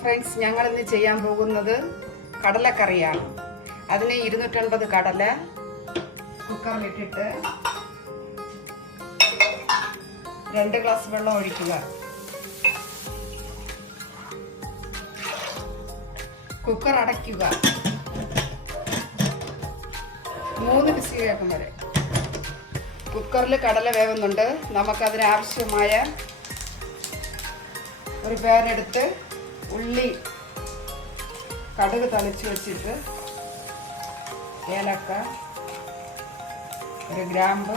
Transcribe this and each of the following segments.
Friends, ഞങ്ങൾ ഇന്ന് ചെയ്യാൻ പോകുന്നത് കടലക്കറിയാണ്. അതിന് 250 കടല കുക്കറിലിട്ടിട്ട് 2 ഗ്ലാസ് വെള്ളം ഒഴിക്കുക. കുക്കർ അടയ്ക്കുക. 3 വിസിൽ കേൾക്കും വരെ. കുക്കറിൽ കടല വേവുന്നുണ്ട്. നമുക്കതിനാവശ്യമായ ഒരു പാൻ എടുത്ത് ഉള്ളി കടുക് തളിച്ച് വെച്ചിട്ട് ഏലക്ക, ഒരു ഗ്രാമ്പ്,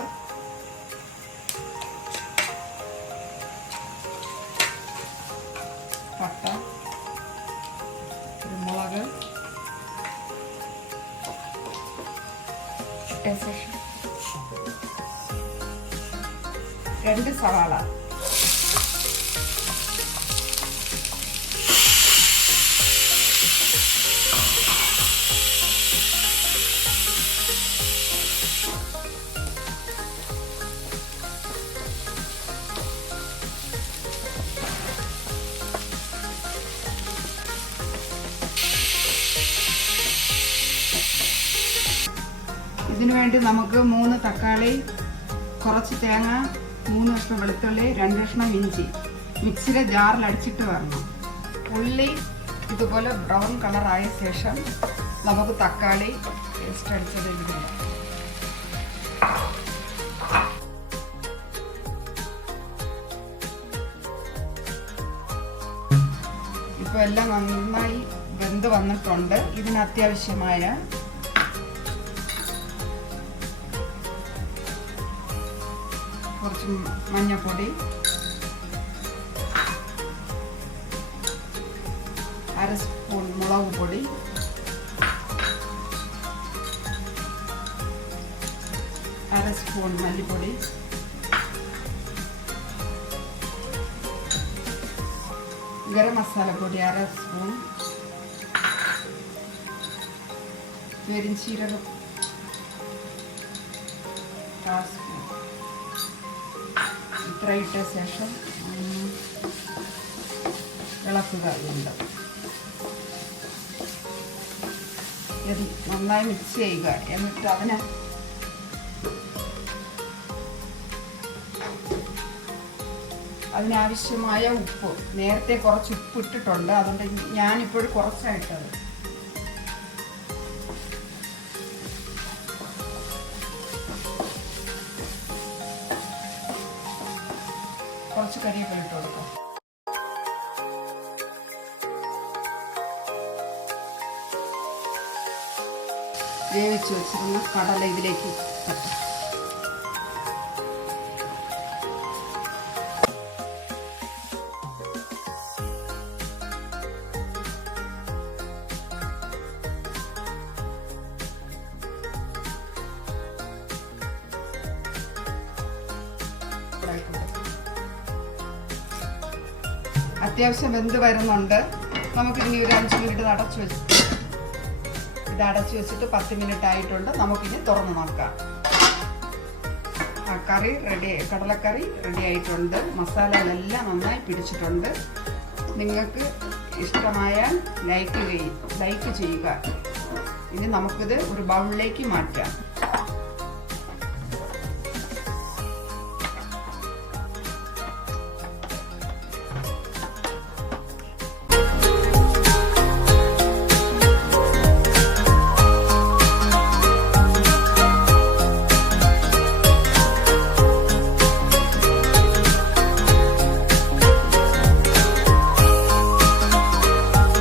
പട്ട, ഒരു മുളക് ഇട്ട ശേഷം 2 സവാള, ഇതിനു വേണ്ടി നമുക്ക് 3 തക്കാളി, കുറച്ച് തേങ്ങ, 3 കഷ്ണം വെളുത്തുള്ളി, 2 കഷ്ണം ഇഞ്ചി മിക്സിയുടെ ജാറിൽ അടിച്ചിട്ട് വരണം. ഉള്ളി ഇതുപോലെ ബ്രൗൺ കളറായ ശേഷം നമുക്ക് തക്കാളി പേസ്റ്റ് അടിച്ചത് ഇടുക. ഇപ്പോൾ എല്ലാം നന്നായി വെന്ത് വന്നിട്ടുണ്ട്. ഇതിന് അത്യാവശ്യമായ കുറച്ച് മഞ്ഞൾപ്പൊടി, 1/2 സ്പൂൺ മുളക് പൊടി, 1/2 സ്പൂൺ മല്ലിപ്പൊടി, ഗരം മസാലപ്പൊടി 1/2 സ്പൂൺ, പെരിഞ്ചീരകം 1/4 സ്പൂൺ. ഇത്ര ഇട്ട ശേഷം ഇളക്കുക. ഇത് നന്നായി മിക്സ് ചെയ്യുക. എന്നിട്ട് അതിനാവശ്യമായ ഉപ്പ്, നേരത്തെ കുറച്ച് ഉപ്പ് ഇട്ടിട്ടുണ്ട്, അതുകൊണ്ട് ഞാനിപ്പോൾ കുറച്ചായിട്ടത്. കുറച്ച് കരിവേപ്പില ഇട്ട് കൊടുക്കാം. വേവിച്ച് വെച്ചിരുന്ന കടല ഇതിലേക്ക് തട്ടാം. അത്യാവശ്യം വെന്ത് വരുന്നുണ്ട്. നമുക്കിനി ഒരു 5 മിനിറ്റ് അടച്ചു വെച്ചിട്ട് ഇത് അടച്ചു വെച്ചിട്ട് 10 മിനിറ്റ് ആയിട്ടുണ്ട്. നമുക്കിനി തുറന്ന് നോക്കാം. കറി റെഡി, കടലക്കറി റെഡി ആയിട്ടുണ്ട്. മസാലകളെല്ലാം നന്നായി പിടിച്ചിട്ടുണ്ട്. നിങ്ങൾക്ക് ഇഷ്ടമായാൽ ലൈക്ക് ചെയ്യുക. ഇനി നമുക്കിത് ഒരു ബൗളിലേക്ക് മാറ്റാം.